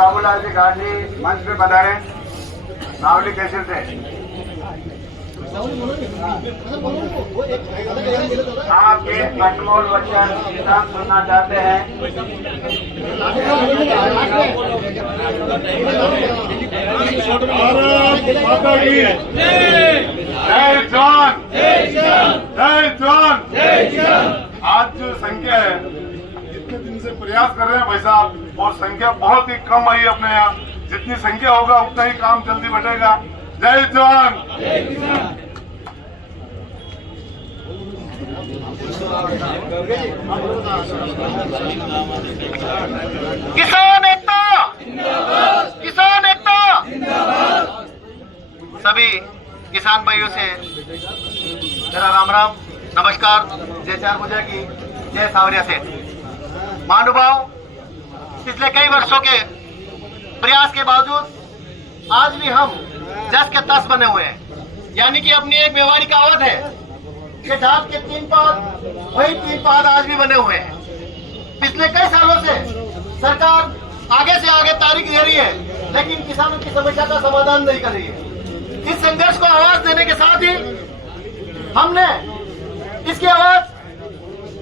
बाबूलाल जी गांधी मंच पे पधारे, नावली तहसील से। आपके अनमोल वचन किसान सुनना चाहते हैं। भारत माता की जय जवान, जय जवान, जय जवान। आज जो संख्या है, जितने दिन से प्रयास कर रहे हैं भाई साहब, और संख्या बहुत ही कम आई अपने यहाँ। जितनी संख्या होगा उतना ही काम जल्दी बढ़ेगा। जय जवान, जय किसान। किसान एकता, किसान एकता। सभी किसान भाइयों से मेरा राम राम, नमस्कार, जय चार भुजा की, जय सावरिया से। महानुभाव, पिछले कई वर्षों के प्रयास के बावजूद आज भी हम जस के तस बने हुए हैं। यानी कि अपनी एक व्यवहारिक कहावत है कि ढाक के 3 पाद, वही 3 पाद आज भी बने हुए हैं। पिछले कई सालों से सरकार आगे से आगे तारीख दे रही है, लेकिन किसानों की समस्या का समाधान नहीं कर रही है। इस संघर्ष को आवाज देने के साथ ही हमने इसकी आवाज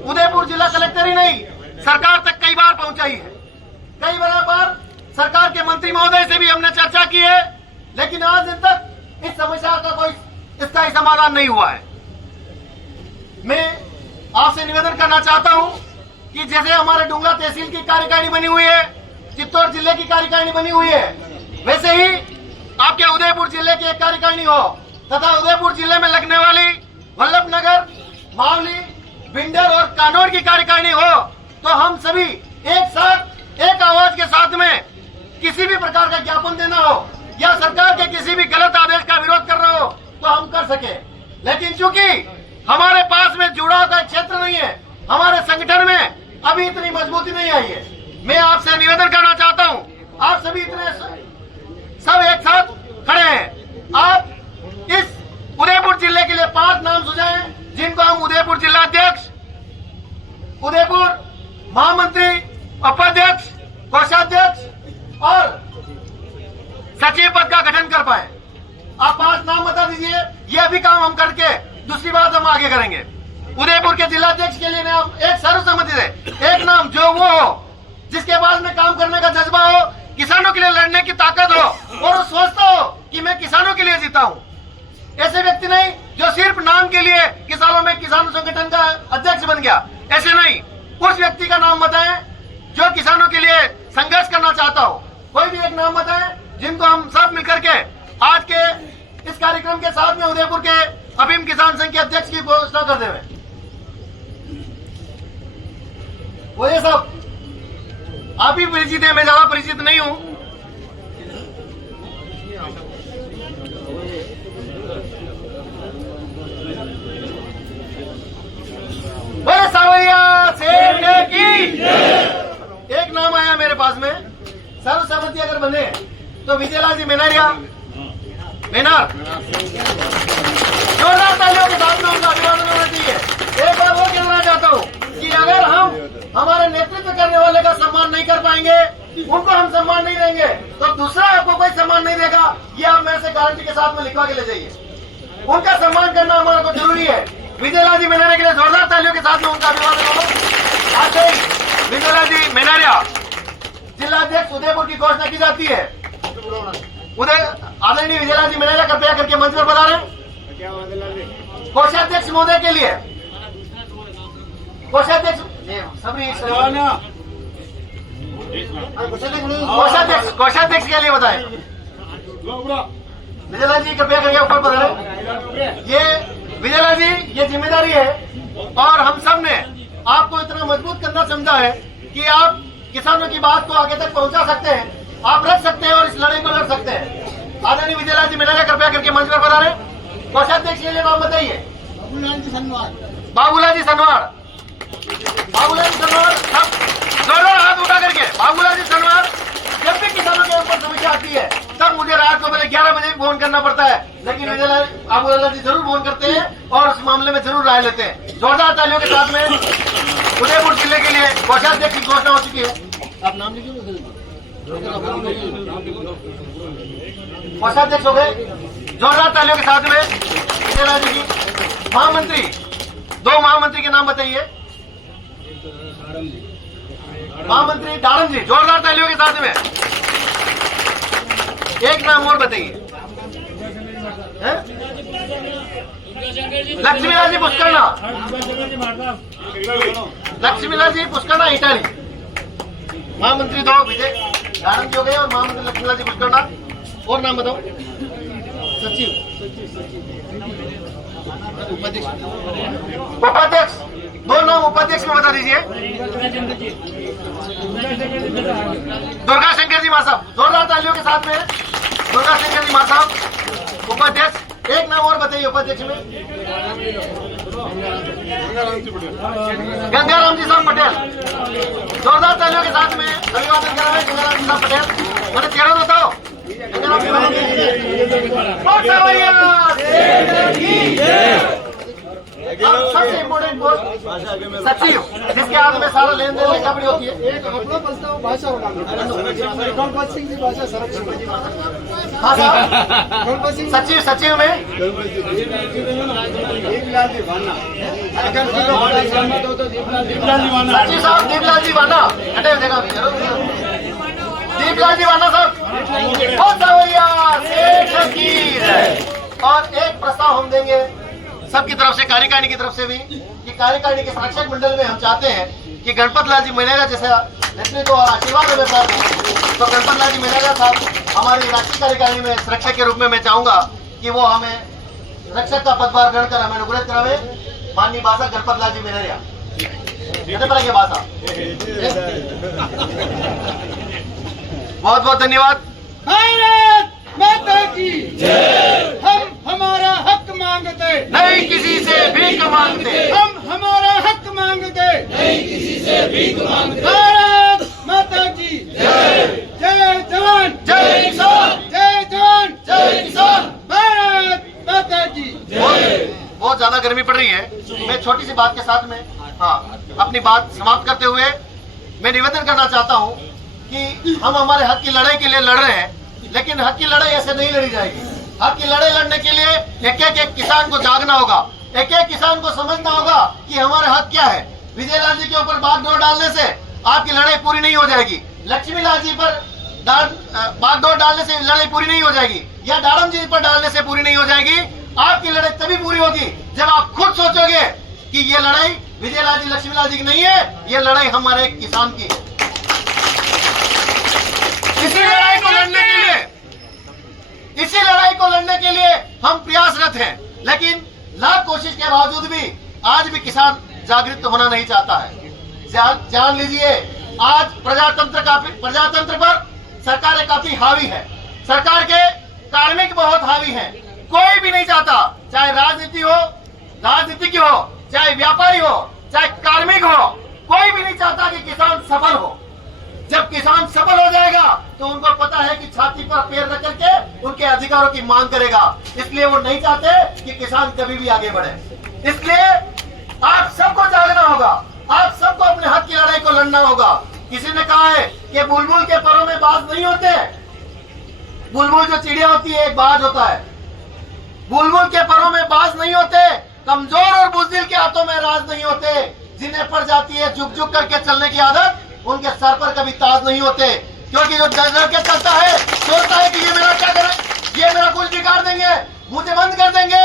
उदयपुर जिला कलेक्टर ही नहीं, सरकार तक कई बार पहुंचाई है। कई बार सरकार के मंत्री महोदय से भी हमने चर्चा की है, लेकिन आज दिन तक इस समस्या का कोई स्थायी समाधान नहीं हुआ है। मैं आपसे निवेदन करना चाहता हूं कि जैसे हमारे डुंगला तहसील की कार्यकारिणी बनी हुई है, चित्तौड़ जिले की कार्यकारिणी बनी हुई है, वैसे ही आपके उदयपुर जिले की एक कार्यकारिणी हो तथा उदयपुर जिले में लगने वाली वल्लभनगर, मावली, बिंडर और कानौर की कार्यकारिणी हो, तो हम सभी एक साथ एक आवाज के साथ में किसी भी प्रकार का ज्ञापन देना हो या सरकार के किसी भी गलत आदेश का विरोध कर रहे हो तो हम कर सके। लेकिन चूंकि हमारे पास में जुड़ाव का क्षेत्र नहीं है, हमारे संगठन में अभी इतनी मजबूती नहीं आई है। मैं आपसे निवेदन करना चाहता हूं, आप सभी इतने सब एक साथ खड़े हैं। आप इस उदयपुर जिले के लिए 5 नाम सुझाएं, जिनको हम उदयपुर जिला अध्यक्ष, उदयपुर महामंत्री, उपाध्यक्ष, कोषाध्यक्ष और सचिव पद का गठन कर पाए। आप 5 नाम बता दीजिए, ये अभी काम हम करके दूसरी बात हम आगे करेंगे। उदयपुर के जिलाध्यक्ष के लिए नाम एक सर्वसम्मति से एक नाम जो वो हो जिसके पास में काम करने का जज्बा हो, किसानों के लिए लड़ने की ताकत हो और वो सोचता हो कि मैं किसानों के लिए जीता हूं। ऐसे व्यक्ति नहीं जो सिर्फ नाम के लिए किसानों में किसान संगठन का अध्यक्ष बन गया, ऐसे नहीं। उस व्यक्ति का नाम बताएं जो किसानों के लिए संघर्ष करना चाहता हो। कोई भी एक नाम बताएं जिनको हम सब मिलकर के आज के इस कार्यक्रम के साथ में उदयपुर के अभिम किसान संघ के अध्यक्ष की घोषणा कर देवे। वो ये सब आप ही परिचित है, मैं ज्यादा परिचित नहीं हूं। बोले सावरिया शेर की। एक नाम आया मेरे पास में, सर्वसम्मति अगर बने तो विजयलाल जी मेनारिया, मेनार, जोरदार तालियों के साथ में उनका अभिवादन होना चाहिए। एक बार वो कहना चाहता हूँ कि अगर हम हमारे नेतृत्व करने वाले का सम्मान नहीं कर पाएंगे, उनको हम सम्मान नहीं देंगे, तो दूसरा आपको कोई सम्मान नहीं देगा। ये आप मेरे से गारंटी के साथ में लिखवा के ले जाइए। उनका सम्मान करना हमारे को जरूरी है। विजयलाल जी मेनारिया के लिए जोरदार तालियों के साथ में उनका अभिवादन हो। आज ही विजयलाल जी मेनारिया जिला अध्यक्ष उदयपुर की घोषणा की जाती है। आदरणीय विजयलाल जी मेनारिया कृपया करके मंच पर बता रहे कोषाध्यक्ष महोदय के लिए, कोषाध्यक्ष कोषाध्यक्ष के लिए बताएं। विजयलाल जी कृपया करके ऊपर पधारें। ये विजयलाल जी, ये जिम्मेदारी है और हम सब ने आपको इतना मजबूत करना समझा है कि आप किसानों की बात को आगे तक पहुंचा सकते हैं, आप रख सकते हैं और इस लड़ाई को लड़ सकते हैं। आदरणीय विजयलाल जी मेनारिया कृपया करके मंच पर बता रहे। कोषाध्यक्ष के लिए नाम बताइए। बाबूलाल जी सनवार, बाबूलाल जी सनवार, सब जोरदार हाथ उठा करके। बाबूलाल जी सनवार, जब भी किसानों के ऊपर समस्या आती है तब मुझे रात को पहले 11 बजे फोन करना पड़ता है, लेकिन विजयलाल बाबूलाल जी जरूर फोन करते हैं और उस मामले में जरूर राय लेते हैं। जोरदार तालियों के साथ में उदयपुर जिले के लिए कोषाध्यक्ष की घोषणा हो चुकी है। आप नाम लिखिए। कोषाध्यक्ष हो गए। जोरदार तालियों के साथ में विजयलाल जी की। महामंत्री, 2 महामंत्री के नाम बताइए। महामंत्री दाड़म जी, जोरदार तालियों के साथ में। एक नाम और बताइए। लक्ष्मीलाल जी पुष्करना, लक्ष्मीलाल जी पुष्करना इटाली। महामंत्री 2 विजय दाड़म जी हो गए और महामंत्री लक्ष्मीलाल जी पुष्करना। और नाम बताओ। सचिव, उपाध्यक्ष, 2 नाम उपाध्यक्ष में बता दीजिए। दुर्गा शंकर जी मासाब, जोरदार तालियों के साथ में। दुर्गा शंकर जी मासाब उपाध्यक्ष। एक नाम और बताइए उपाध्यक्ष में। गंगाराम जी साहब पटेल, जोरदार तालियों के साथ में अभिवादन करा रहे गंगाराम जी साहब पटेल। मैंने 13 बताओ। गंगाराम जी सबसे इम्पोर्टेंट पोस्ट सचिव, जिसके हाथ में सारा लेन देन लिखा पड़ी होती है। हाँ साहब, सचिव, सचिव में सचिव साहब दीपलाल जी वाना हटे देगा। दीपलाल जी वाना साहब, और एक प्रस्ताव हम देंगे सबकी तरफ से, कार्यकारिणी की तरफ से भी, कि कार्यकारिणी के संरक्षक मंडल में हम चाहते हैं कि गणपत लाल जी मनेगा जैसा नेतृत्व और आशीर्वाद हमें प्राप्त हो, तो गणपत लाल जी मनेगा साहब हमारी राष्ट्रीय कार्यकारिणी में संरक्षक के रूप में मैं चाहूंगा कि वो हमें रक्षक का पदभार ग्रहण कर हमें अनुग्रहित करावे। माननीय भाषा गणपत लाल जी मनेरिया पड़ेंगे भाषा। बहुत बहुत धन्यवाद। भारत माता की जय। हम हमारा हक मांगते नहीं किसी से भीख मांगते। हम हमारा हक मांगते नहीं किसी से भीख मांगते। भारत माता की जय। जय जवान जय किसान, जय जवान जय किसान। भारत माता की जय। बहुत ज्यादा गर्मी पड़ रही है। मैं छोटी सी बात के साथ में अपनी बात समाप्त करते हुए मैं निवेदन करना चाहता हूँ कि हम हमारे हक की लड़ाई के लिए लड़ रहे हैं, लेकिन हक की लड़ाई ऐसे नहीं लड़ी जाएगी। हक की लड़ाई लड़ने के लिए एक एक किसान को जागना होगा, एक एक किसान को समझना होगा कि हमारे हक क्या है। विजयलाल जी के ऊपर बागडोर डालने से आपकी लड़ाई पूरी नहीं हो जाएगी। लक्ष्मीलाल जी पर बागडोर डालने से लड़ाई पूरी नहीं हो जाएगी, या दाड़म जी पर डालने से पूरी नहीं हो जाएगी। आपकी लड़ाई तभी पूरी होगी जब आप खुद सोचोगे कि ये लड़ाई विजयलाल जी लक्ष्मीलाल जी की नहीं है, ये लड़ाई हमारे किसान की है। इसी लड़ाई को लड़ने के लिए हम प्रयासरत हैं, लेकिन लाख कोशिश के बावजूद भी आज भी किसान जागृत होना नहीं चाहता है। जान लीजिए, आज प्रजातंत्र पर सरकारें काफी हावी है। सरकार के कार्मिक बहुत हावी हैं। कोई भी नहीं चाहता, चाहे राजनीतिक हो, चाहे व्यापारी हो, चाहे कार्मिक हो, कोई भी नहीं चाहता कि किसान सफल हो। जब किसान सफल हो जाएगा तो उनको पता है कि छाती पर पैर रख करके उनके अधिकारों की मांग करेगा। इसलिए वो नहीं चाहते कि किसान कभी भी आगे बढ़े। इसलिए आप सबको जागना होगा, आप सबको अपने हक की लड़ाई को लड़ना होगा। किसी ने कहा है कि बुलबुल के परों में बाज नहीं होते। बुलबुल जो चिड़िया होती है एक बाज होता है। बुलबुल के परों में बाज नहीं होते। कमजोर और बुज़दिल के हाथों में राज नहीं होते। जिन्हें पड़ जाती है झुक झुक करके चलने की आदत, उनके सर पर कभी ताज नहीं होते। क्योंकि जो डर के चलता है सोचता है कि ये मेरा क्या करे, ये मेरा कुछ बिगाड़ देंगे, मुझे बंद कर देंगे,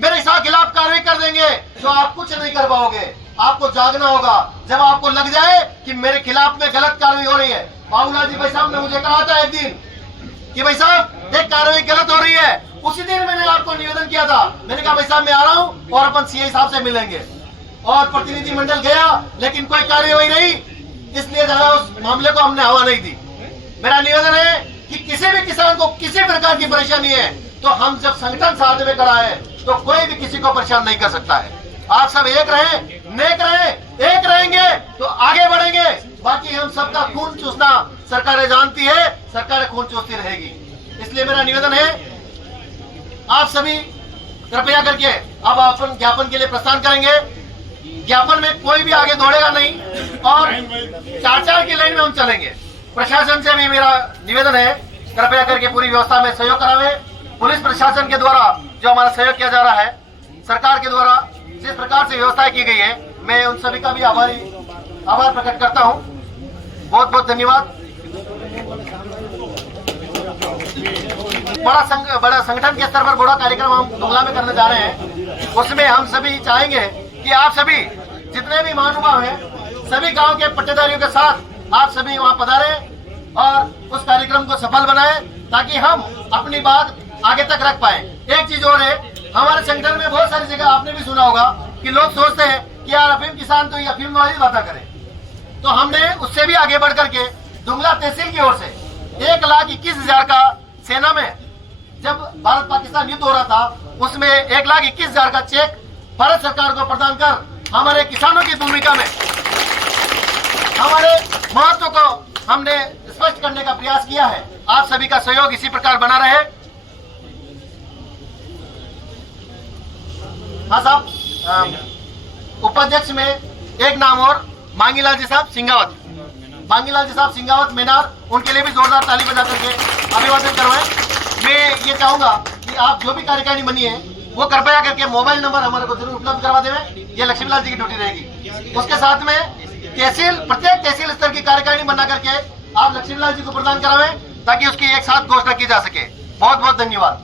मेरे खिलाफ कार्रवाई कर देंगे, तो आप कुछ नहीं कर पाओगे। आपको जागना होगा। जब आपको लग जाए कि मेरे खिलाफ में गलत कार्रवाई हो रही है। बाबूलाल जी भाई साहब ने मुझे कहा था एक दिन कि भाई साहब एक कार्रवाई गलत हो रही है। उसी दिन मैंने आपको निवेदन किया था। मैंने कहा भाई साहब मैं आ रहा हूँ और अपन सीआई साहब से मिलेंगे, और प्रतिनिधिमंडल गया लेकिन कोई कार्रवाई नहीं। इसलिए ज्यादा उस मामले को हमने हवा नहीं दी। मेरा निवेदन है कि किसी भी किसान को किसी प्रकार की परेशानी है तो हम जब संगठन साथ में खड़ा है तो कोई भी किसी को परेशान नहीं कर सकता है। आप सब एक रहे, नेक रहे, एक रहेंगे तो आगे बढ़ेंगे। बाकी हम सबका खून चूसना सरकारें जानती है, सरकारें खून चूसती रहेगी। इसलिए मेरा निवेदन है आप सभी कृपया करके अब अपन ज्ञापन के लिए प्रस्थान करेंगे। ज्ञापन में कोई भी आगे दौड़ेगा नहीं और 4-4 की लाइन में हम चलेंगे। प्रशासन से भी मेरा निवेदन है, कृपया करके पूरी व्यवस्था में सहयोग करावे। पुलिस प्रशासन के द्वारा जो हमारा सहयोग किया जा रहा है, सरकार के द्वारा जिस प्रकार से व्यवस्था की गई है, मैं उन सभी का भी आभार प्रकट करता हूं। बहुत बहुत धन्यवाद। बड़ा संगठन के स्तर पर बड़ा कार्यक्रम हम दुंगला में करने जा रहे हैं। उसमें हम सभी चाहेंगे कि आप सभी जितने भी महानुभाव हैं, सभी गांव के पट्टेदारियों के साथ आप सभी वहां पधारें और उस कार्यक्रम को सफल बनाएं, ताकि हम अपनी बात आगे तक रख पाए। एक चीज और है, हमारे संगठन में बहुत सारी जगह आपने भी सुना होगा कि लोग सोचते हैं कि यार अफीम किसान तो ये अफीम वाली बातें करें, तो हमने उससे भी आगे बढ़ करके दुंगला तहसील की ओर से 1,21,000 का सेना में जब भारत पाकिस्तान युद्ध हो रहा था, उसमें 1,21,000 का चेक भारत सरकार को प्रदान कर हमारे किसानों की भूमिका में हमारे महत्व को हमने स्पष्ट करने का प्रयास किया है। आप सभी का सहयोग इसी प्रकार बना रहे। हाँ साहब, उपाध्यक्ष में एक नाम और मांगीलाल जी साहब सिंगावत, मांगीलाल जी साहब सिंगावत मेनार, उनके लिए भी जोरदार ताली बजा करके अभिवादन करवाएं। मैं ये चाहूंगा कि आप जो भी कार्यकारिणी बनी है वो कृपया करके मोबाइल नंबर हमारे को जरूर उपलब्ध करवा देवें। ये लक्ष्मीलाल जी की ड्यूटी रहेगी। उसके साथ में प्रत्येक तहसील स्तर की कार्यकारिणी बना करके आप लक्ष्मीलाल जी को प्रदान करावें, ताकि उसकी एक साथ घोषणा की जा सके। बहुत बहुत धन्यवाद।